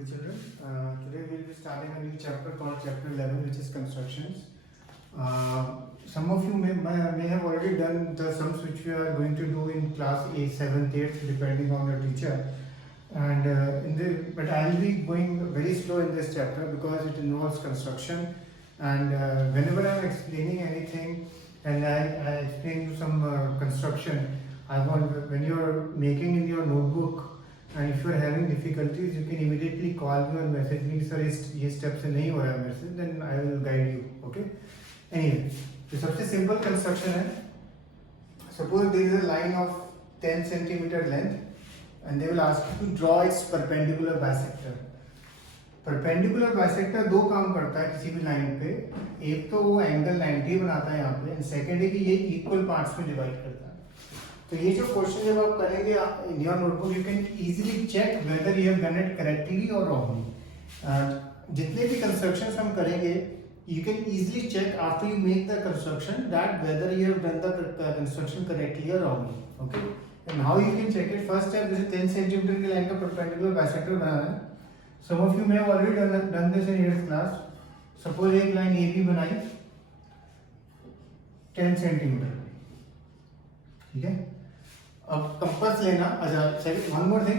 Okay, children. Today we'll be starting a new chapter called Chapter 11, which is constructions. Some of you may have already done the sums which we are going to do in class 8, 7th, 8th, depending on the teacher. And but I'll be going very slow in this chapter because it involves construction. And whenever I'm explaining anything and I explain you some construction, I want when you're making in your notebook. And if you are having difficulties, you can immediately call me or message me, sir, ये steps से नहीं हो रहा है मेरे से, then I will guide you, okay? Anyway, तो सबसे simple construction है. Suppose there is a line of 10 centimeter length, and they will ask you to draw its perpendicular bisector. Perpendicular bisector दो काम करता है किसी भी लाइन पे. एक तो वो एंगल 90 बनाता है यहाँ पे, and second है कि ये equal parts में divide करता है. तो ये जो क्वेश्चन जब आप करेंगे in your notebook, you can easily check whether you have done it correctly और रॉन्गली. जितने भी कंस्ट्रक्शंस हम करेंगे, you can easily check after you make the construction that whether you have done the construction correctly और wrongly. Okay, and how you can check it. First step, जैसे 10 centimetre की line का perpendicular bisector बनाना है. Some of you may have already done this in 8th class. Suppose एक line A B बनाई 10 centimetre, ठीक है. अब कंपास लेना. अच्छा, one more thing,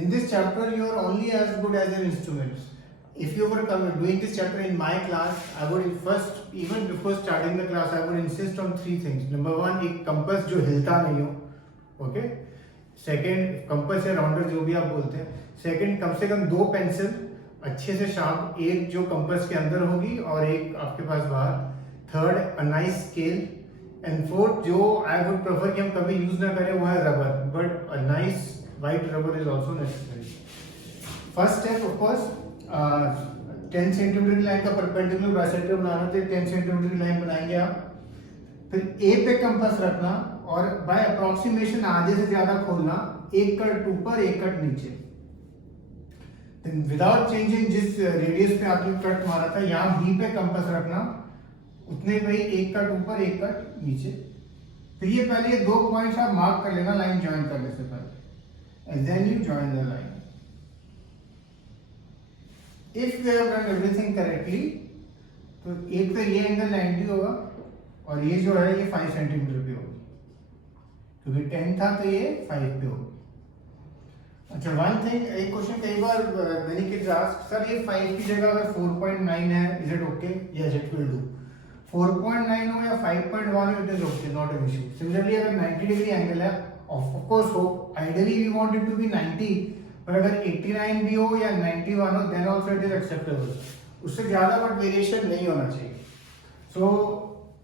in this chapter you are only as good as your instruments. If you were doing this chapter in my class, I would first, even before starting the class, I would insist on 3 things. Number 1, एक compass जो हिलता नहीं हो, okay? Second, compass या rounder जो भी आप बोलते हैं. Second, कम से कम 2 पेंसिल अच्छे से शार्प, एक जो कंपास के अंदर होगी और एक आपके पास बाहर. Third, a nice scale. And fourth, जो आई वुड प्रेफर कि हम कभी यूज ना करें, वो है rubber, but a nice white rubber is also necessary. First step of course 10 centimetre की लाइन का परपेंडिकुलर बाइसेक्टर बनाना. तो 10 सेंटीमीटर की लाइन बनाएंगे आप. फिर ए पे कंपास रखना और बाय अप्रोक्सीमेशन आधे से ज्यादा खोलना. एक कट ऊपर, एक कट नीचे. विदाउट चेंजिंग जिस रेडियस पे आपने कट मारा था, यहाँ बी पे कंपास रखना. उतने पे ही एक कट ऊपर, एक कट नीचे. फिर ये पहले ये 2 पॉइंट्स आप मार्क कर लेना लाइन ज्वाइन करने से पहले, and then you join the line. If you have done everything correctly, तो एक तो ये एंगल 90 होगा और ये जो है ये 5 सेंटीमीटर पे होगी, क्योंकि 10 था तो ये 5 पे होगी. अच्छा, वन थिंग, एक क्वेश्चन कई बार मेनी किड्स आस्क, सर ये 5 की जगह अगर 4.9 है, is it okay? Yes, it will do. 4.9 हो या 5.1 हो, it is okay, not an issue. Similarly अगर 90 डिग्री एंगल है, ऑफ कोर्स हो, ideally we want it to be 90, पर अगर 89 भी हो या 91 हो, then also it is acceptable. उससे ज्यादा बट वेरिएशन नहीं होना चाहिए. सो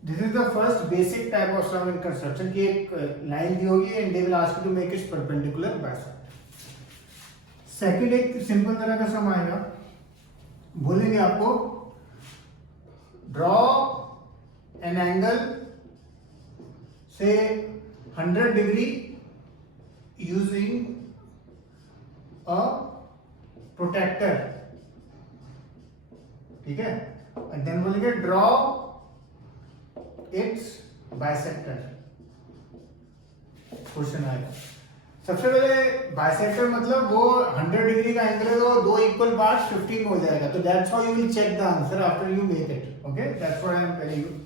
this is the first basic type of sum in construction की एक लाइन दी होगी and they will ask you to make it perpendicular bisector. Second एक सिंपल तरह का सम आएगा. बोलेंगे आपको draw an angle say 100 degree using a protractor, ठीक है. and then बोलेंगे draw its bisector. क्वेश्चन आएगा. सबसे पहले बाइसेक्टर मतलब वो 100 डिग्री का एंगल है, तो 2 इक्वल पार्ट्स 15 हो जाएगा. तो that's how you will check the answer after you make it. Okay, that's what I am telling you.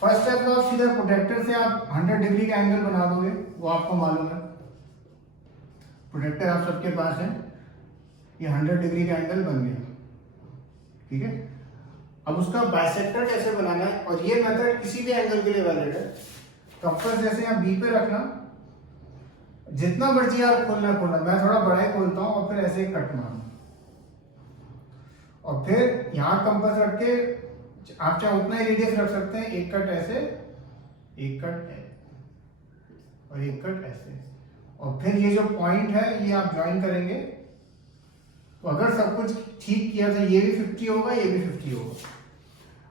First step तो आप सीधा प्रोटेक्टर से आप 100 डिग्री का एंगल बना दोगे, वो आपको मालूम है. प्रोटेक्टर आप सबके पास है, ये 100 डिग्री का एंगल बन गया, ठीक है. अब उसका बाइसेक्टर कैसे बनाना है, और ये मेथड किसी भी एंगल के लिए वैलिड है. कंपास जैसे यहाँ बी पे रखना, जितना मर्जी आप खोलना, मैं थोड़ा बड़ा ही खोलता हूँ, और फिर ऐसे कट मारना, और फिर यहाँ कंपास रख के आप चाहे उतना ही रेडियस रख सकते हैं. एक कट ऐसे, एक कट ऐसे और एक कट ऐसे, और फिर ये जो पॉइंट है ये आप ज्वाइन करेंगे. तो अगर सब कुछ ठीक किया तो ये भी 50 होगा, ये भी 50 होगा.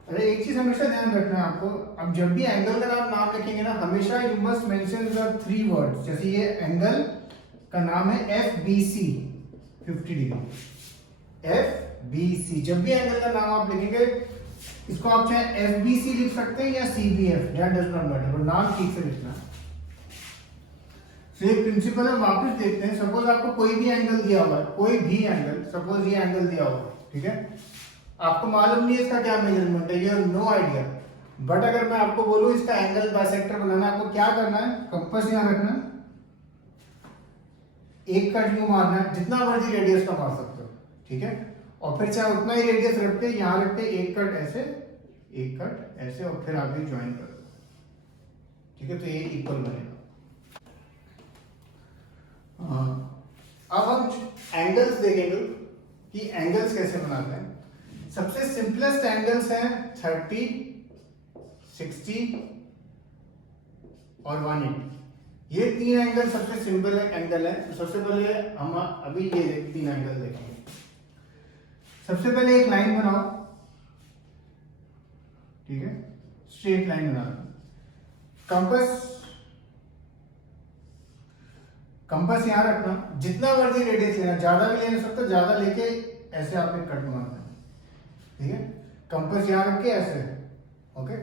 अरे एक चीज हमेशा ध्यान रखना है आपको, अब जब भी एंगल का आप नाम लिखेंगे ना, हमेशा you must mention the 3 words. जैसे ये एंगल का नाम है FBC 50 डिग्री, FBC. जब भी एंगल का नाम आप लिखेंगे, इसको आप चाहे FBC लिख सकते हैं या CBF, that does not matter, नाम ठीक से लिखना. तो ये प्रिंसिपल हम वापस देखते हैं। सपोज आपको कोई भी एंगल दिया हुआ है, कोई भी एंगल, सपोज ये एंगल दिया हुआ है, ठीक है, आपको मालूम नहीं है इसका क्या मेजरमेंट है, you have no idea. But अगर मैं आपको बोलूं इसका एंगल बाइसेक्टर बनाना, आपको क्या करना है, कंपास यहां रखना है, एक कट यूं मारना है, जितना मर्जी रेडियस का मार सकते हो, ठीक है, और फिर चाहे उतना ही रेडियस रखते, यहां रखते, एक कट ऐसे, एक कट ऐसे, और फिर आप ये ज्वाइन कर दो, ठीक है, तो ये इक्वल बनेगा। अब हम एंगल्स देखेंगे कि एंगल्स कैसे बनाते हैं। सबसे सिंपलेस्ट एंगल्स हैं 30, 60 और 180। ये तीन एंगल सबसे सिंपल एंगल है। तो सबसे पहले हम अभी ये तीन एंगल देखेंगे। सबसे पहले एक लाइन बनाओ, ठीक है, स्ट्रेट लाइन बनाना। कंपास यहां रखना, जितना मर्जी रेडियस लेना, ज्यादा भी ले नहीं सकते, ज्यादा लेके ऐसे आपने कट मारना है, ठीक है, कंपास यहां रख के ऐसे, okay.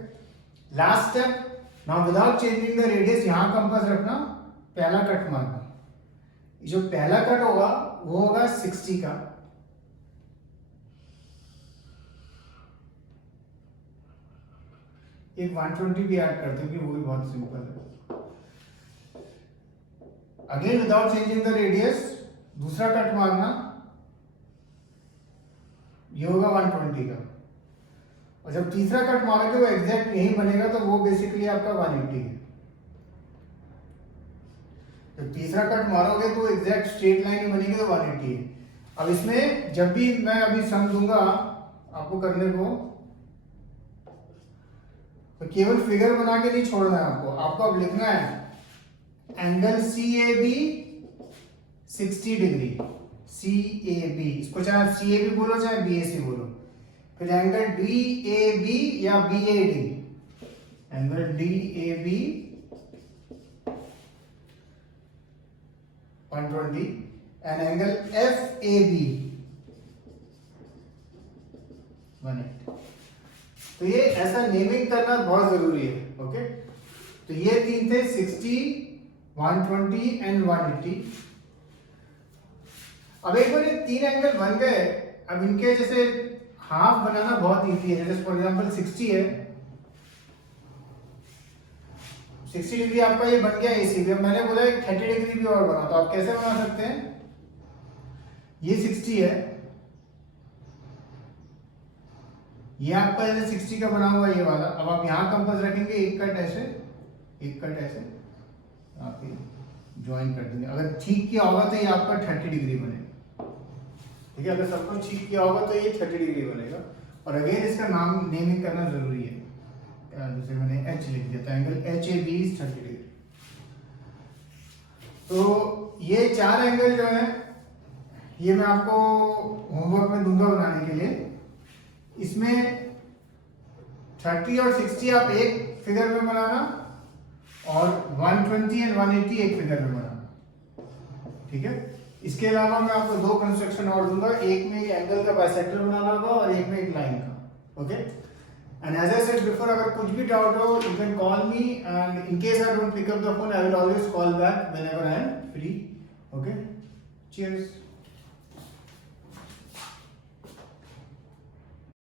Last step, now without changing the radius, यहां कंपास रखना, पहला कट मारना। जो पहला कट होगा वो होगा 60 का, एक 120 भी ऐड करते हैं, वो भी बहुत सिंपल है। Again without changing the radius, दूसरा कट मारना, ये होगा 120 का, और जब तीसरा कट मारोगे वो एग्जैक्ट यही बनेगा, तो वो बेसिकली आपका 180 है। जब तीसरा कट मारोगे तो एग्जैक्ट स्ट्रेट लाइन बनेगी, तो 180 है। अब इसमें जब भी मैं अभी सम दूंगा आपको करने को, तो केवल फिगर बना के नहीं छोड़ना है आपको अब लिखना है एंगल CAB 60 डिग्री, CAB, इसको चाहे आप CAB बोलो चाहे BAC बोलो। फिर एंगल DAB या BAD, angle DAB 120 and angle FAB 180। तो ये ऐसा नेमिंग करना बहुत जरूरी है, ओके। तो ये तीन थे 60, 120 एंड 180। अब एक बार ये तीन एंगल बन गए, अब इनके जैसे हाफ बनाना बहुत इजी है। जैसे फॉर एग्जांपल 60 है, 60 डिग्री आपका ये बन गया AC भी। अब मैंने बोला 30 डिग्री भी और बना, तो आप कैसे बना सकते हैं, ये 60 है, ये आपका जैसे 60 का बना हुआ ये वाला। अब आप यहां कंपास रखेंगे, एक कट ऐसे, एक कट ऐसे, आप ज्वाइन कर देंगे। अगर ठीक किया होगा तो ये आपका 30 डिग्री बनेगा, ठीक है। अगर सब कुछ ठीक किया होगा तो ये 30 डिग्री बनेगा। और अगेन इसका नाम नेमिंग करना जरूरी है, जैसे मैंने H लिख दिया, तो एंगल HAB 30 डिग्री। तो ये चार एंगल जो है ये मैं आपको होमवर्क में दूंगा बनाने के लिए। इसमें 30 और 60 आप एक फिगर में बनाना, और 120 एंड 180 एक फिगर में बनाना, ठीक है। इसके अलावा मैं आपको दो कंस्ट्रक्शन और दूंगा, एक में एंगल का बाइसेक्टर बनाना होगा और एक में एक लाइन का, okay. And as I said before, अगर कुछ भी डाउट हो you can call me, and in case I don't pick up the phone I will always call back whenever I am free, okay. Cheers.